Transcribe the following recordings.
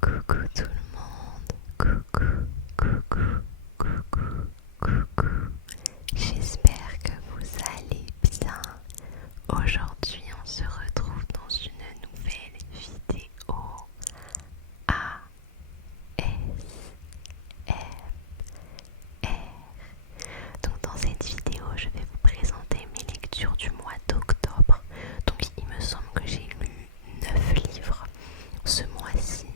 Coucou tout le monde, coucou, coucou, coucou, coucou. J'espère que vous allez bien. Aujourd'hui, on se retrouve dans une nouvelle vidéo ASMR. Donc dans cette vidéo, je vais vous présenter mes lectures du mois d'octobre. Donc il me semble que j'ai lu 9 livres ce mois-ci.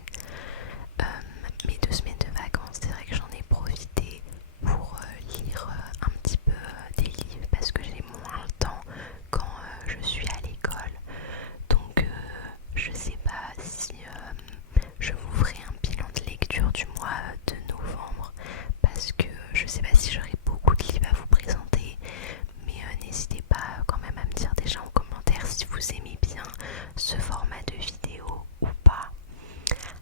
Mes 2 semaines de vacances, c'est vrai que j'en ai profité pour lire un petit peu des livres parce que j'ai moins le temps quand je suis à l'école. Donc je sais pas si je vous ferai un bilan de lecture du mois de novembre parce que je sais pas si j'aurai beaucoup de livres à vous présenter, mais n'hésitez pas quand même à me dire déjà en commentaire si vous aimez bien ce format de vidéo ou pas.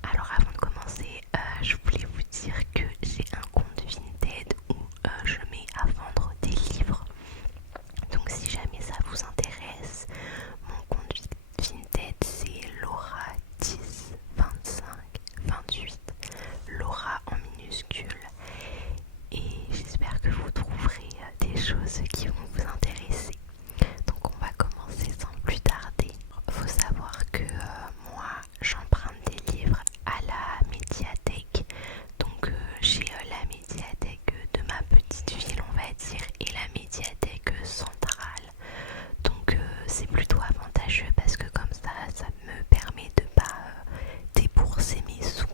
Alors avant de commencer, je voulais vous dire que j'ai un compte Vinted où je mets à vendre des livres. Donc si jamais ça vous intéresse, mon compte Vinted c'est Laura 10 25 28, Laura en minuscule. Et j'espère que vous trouverez des choses qui vont vous intéresser. Donc on va commencer sans plus tarder. Faut savoir que moi j'emprunte des livres à la médiathèque. Donc j'ai la médiathèque de ma petite ville on va dire et la médiathèque centrale. Donc c'est plutôt avantageux parce que comme ça me permet de pas débourser mes sous.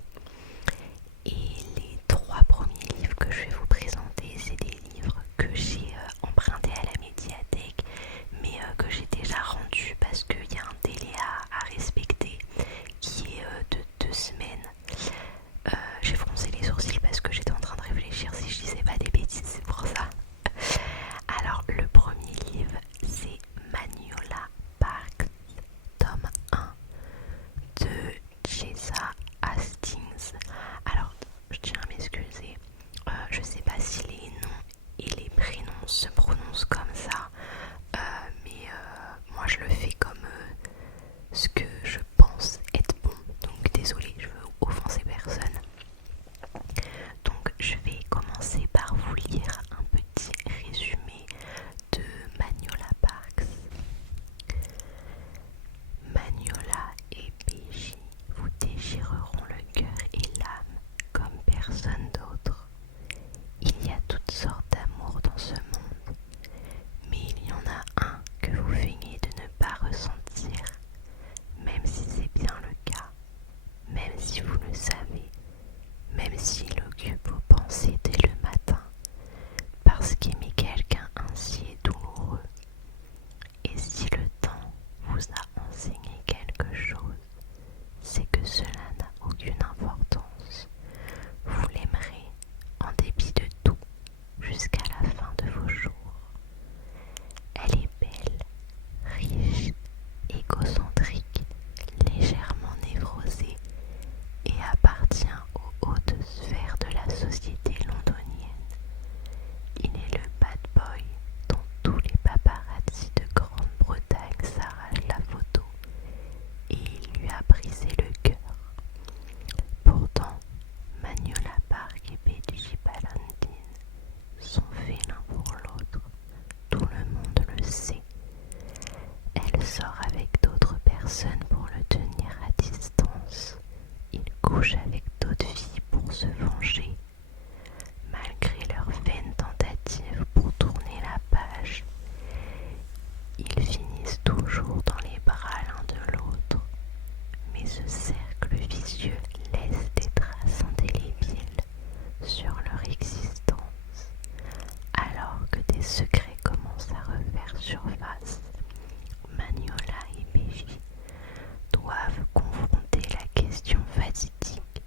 Et les 3 premiers livres que je vais vous présenter, c'est des livres que j'ai empruntés à la médiathèque, mais que j'ai déjà rendus parce qu'il y a un délai à respecter qui est de 2 semaines. J'ai froncé les sourcils parce que j'étais en train de réfléchir si je disais pas des bêtises, c'est pour ça. Alors le premier livre c'est Magnolia Parks, tome 1 de Jessa Hastings. Alors je tiens à m'excuser, je sais pas si les noms et les prénoms se prononcent comme ça, mais moi je le fais comme ce que je pense être bon. Donc désolée, je veux offenser personne. Donc je vais commencer par vous lire un petit résumé de Magnolia Parks. Magnolia et PJ vous déchireront le cœur et l'âme comme personne d'autre. Il y a toutes sortes d'amour dans ce monde, mais il y en a un que vous feignez de ne pas ressentir, même si c'est bien le cas, même si vous le savez, même s'il occupe vos pensées dès le matin, parce qu'aimer quelqu'un ainsi est douloureux. Et si le temps vous a enseigné quelque chose, c'est que cela n'a aucune importance. Vous l'aimerez en dépit de tout jusqu'à la fin de vos jours. Elle est belle, riche, égocentrique, légèrement névrosée et appartient aux hautes sphères de la société londonienne. Il est le bad boy dont tous les paparazzi de Grande-Bretagne s'arrachent la photo et il lui a brisé le cœur. Pourtant, Magnolia Park et Paige Ballantine sont faits l'un pour l'autre. Tout le monde le sait. Elle sort avec d'autres personnes pour le tenir à distance. Il couche avec d'autres filles pour se venger. Malgré leurs vaines tentatives pour tourner la page, ils finissent toujours dans les bras l'un de l'autre. Mais ce cercle vicieux laisse des traces indélébiles sur leur existence. Alors que des secrets commencent à refaire surface, Magnolia et Beji doivent confronter la question fatidique: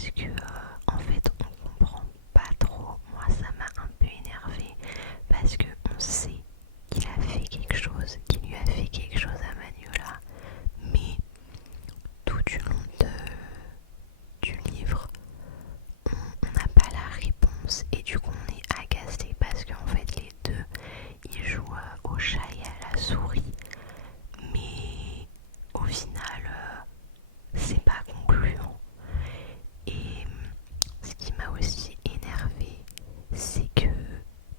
parce que en fait on comprend pas trop. Moi ça m'a un peu énervée parce que on sait qu'il a fait quelque chose, qu'il lui a fait quelque chose à Manuela, mais tout du long du livre on n'a pas la réponse et du coup on est agacé parce qu'en fait les deux ils jouent au chat et à la souris, mais au final c'est pas concluant. Et ce qui m'a aussi énervé, c'est que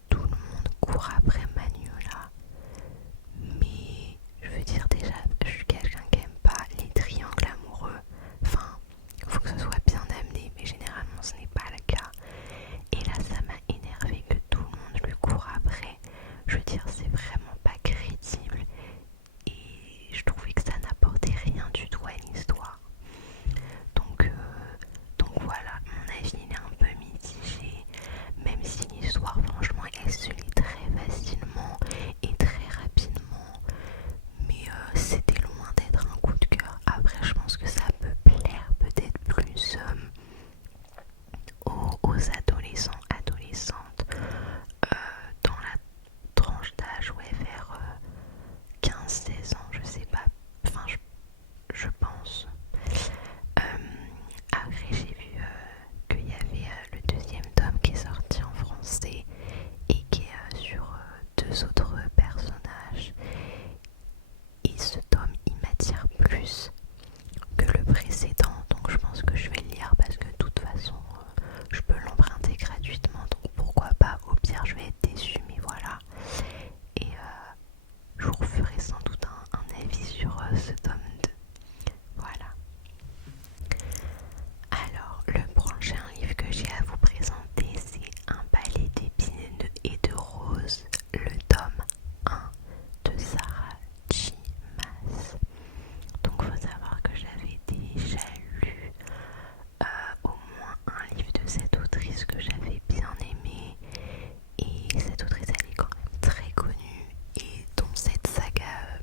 tout le monde court après Manuela, mais je veux dire, déjà je suis quelqu'un qui aime pas les triangles amoureux, enfin faut que ce soit bien amené, mais généralement ce n'est pas le cas. Et là ça m'a énervé que tout le monde lui court après. Je veux dire, c'est vraiment pas crédible et je trouvais que ça n'apportait rien du tout à l'histoire. Donc voilà, mon avis il est un peu mitigé, même si l'histoire franchement elle se lit très facilement et très rapidement, mais c'était loin d'être un coup de cœur. Après je pense que ça peut plaire peut-être plus aux adolescents, adolescentes, dans la tranche d'âge, ouais, vers 15-16 ans, je sais pas, enfin je pense. Après j'ai vu qu'il y avait le deuxième tome qui est sorti en français et qui est sur deux autres personnages, et ce tome il m'attire plus que le précédent, donc je pense que je vais le lire parce que de toute façon je peux l'emprunter gratuitement, donc pourquoi pas. Au pire je vais être déçue, mais voilà. Et je vous referai sans doute un avis sur ce tome 2. Voilà. Alors, le prochain livre que j'ai à vous présenter, c'est Un balai d'épines et de roses, le tome 1 de Sarah J. Maas. Donc, faut savoir que j'avais déjà lu au moins un livre de cette autrice que j'avais bien aimé. Et cette autrice, elle est quand même très connue, et dans cette saga,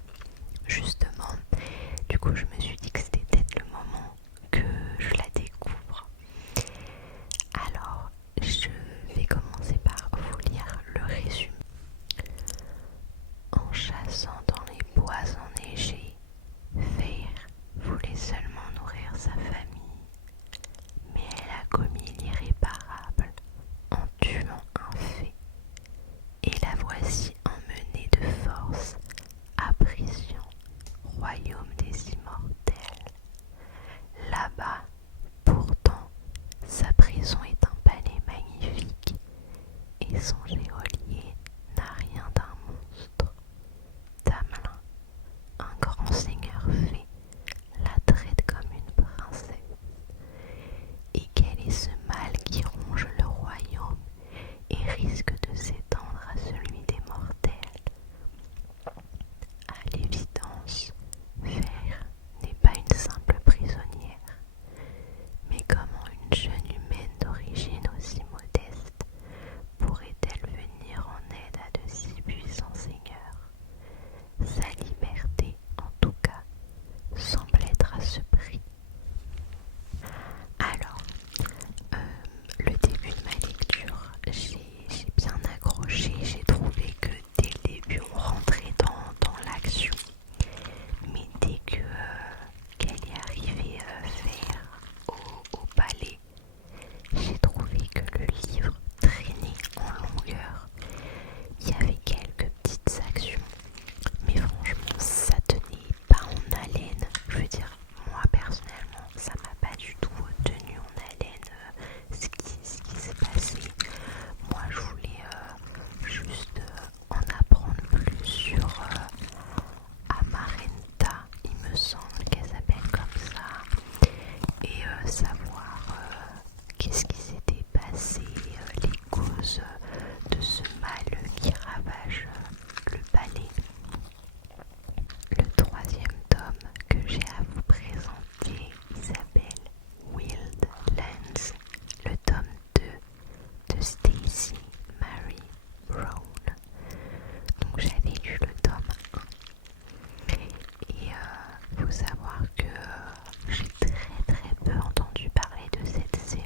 justement, du coup, je me suis dit que c'était peut-être le moment que je la découvre. Alors, je vais commencer par vous lire le résumé. En chassant dans les bois enneigés, Feyre voulait seulement nourrir sa famille, mais elle a commis l'irréparable en tuant un fée, et la voici emmenée de force à prison, royaume des immortels. Là-bas, pourtant, sa prison est un palais magnifique, et son geôlier n'a rien d'un monstre. Damelin, un grand seigneur fée, la traite comme une princesse. Et quel est ce mal qui ronge le royaume et risque de s'étendre à celui des mortels? À l'évidence, Feyre n'est pas une simple prisonnière, mais comment une jeune humaine d'origine aussi modeste pourrait-elle venir en aide à de si puissants seigneurs? Sa liberté, en tout cas, semble être à ce prix. Alors, le début de ma lecture, j'ai bien accroché, j'ai trouvé que dès le début on rentrait dans l'action, mais dès qu'elle est arrivée Feyre au palais, j'ai trouvé que le livre traînait en longueur. Il y avait quelques petites actions, mais franchement ça tenait pas en haleine. Je veux dire, moi personnellement ça m'a pas du tout tenu en haleine ce qui s'est passé. Moi je voulais juste en apprendre plus sur Amaranta, il me semble qu'elle s'appelle comme ça, et savoir qu'est-ce qui s'était passé, les causes de ce mal qui ravage le palais. Le troisième tome que j'ai à vous présenter, il s'appelle Wildlands, le tome 2 de Stacey Marie Brown. Donc j'avais lu le tome 1, et faut savoir que j'ai très peu entendu parler de cette série.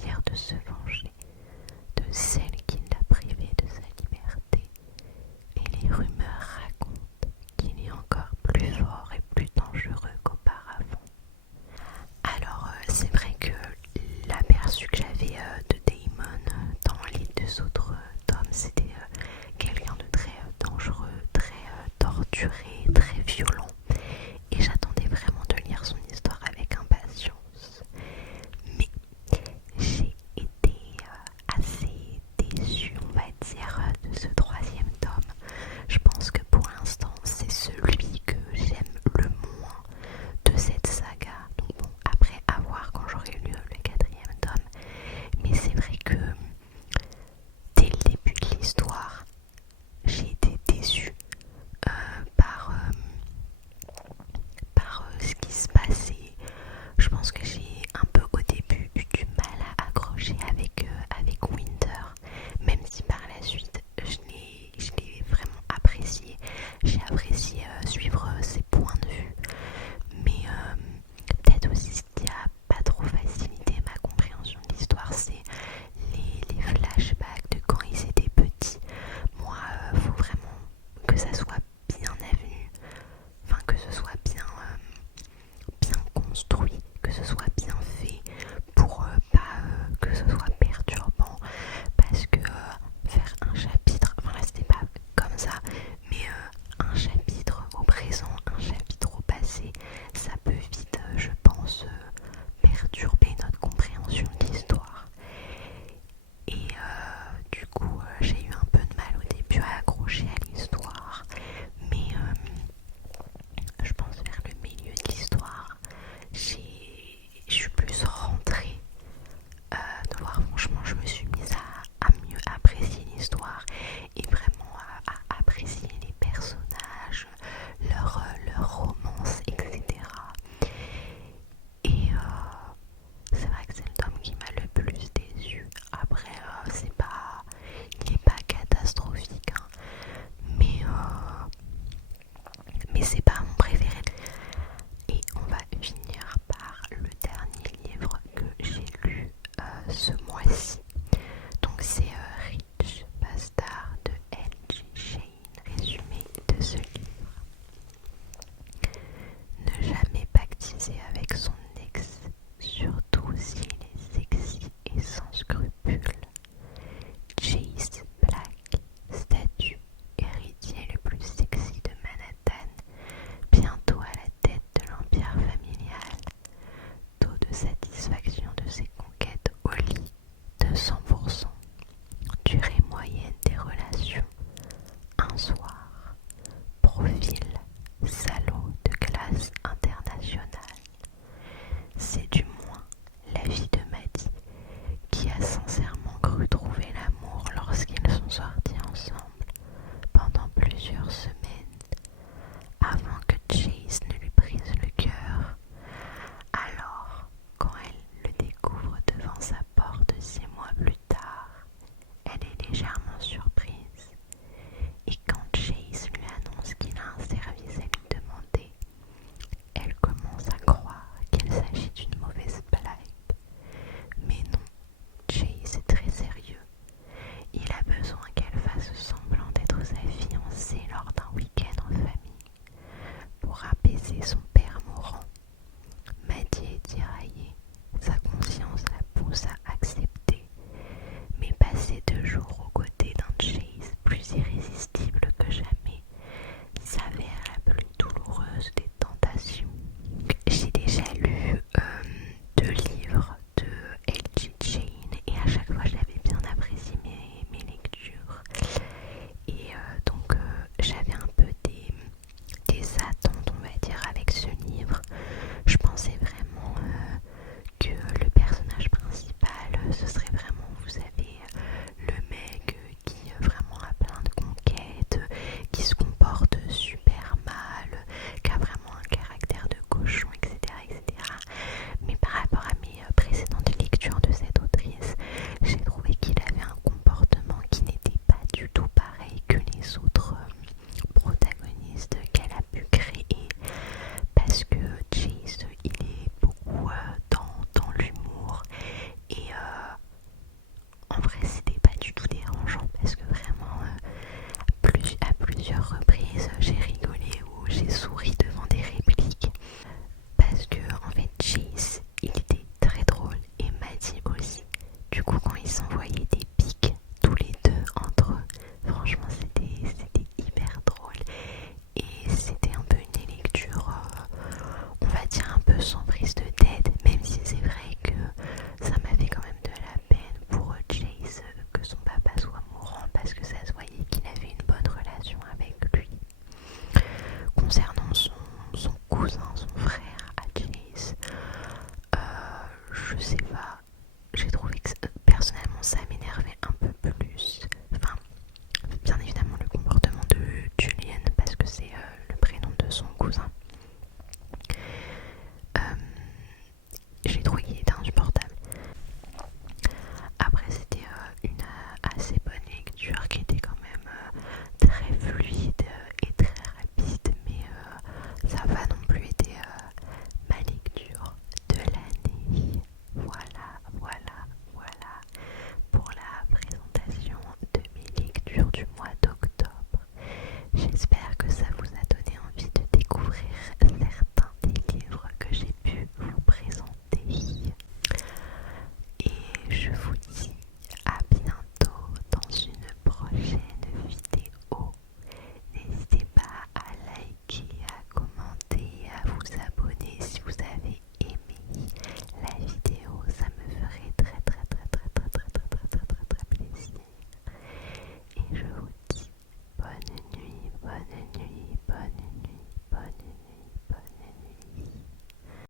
désir de se venger de celle qui l'a privé de sa liberté, et les rumeurs racontent qu'il est encore plus fort et plus dangereux qu'auparavant. Alors c'est vrai que l'aperçu que j'avais de Damon dans les deux autres tomes, c'était quelqu'un de très dangereux, très torturé, très violent, et j'attendais vraiment de lire son histoire avec impatience. Mais j'ai été assez coup, quand ils s'envoyaient des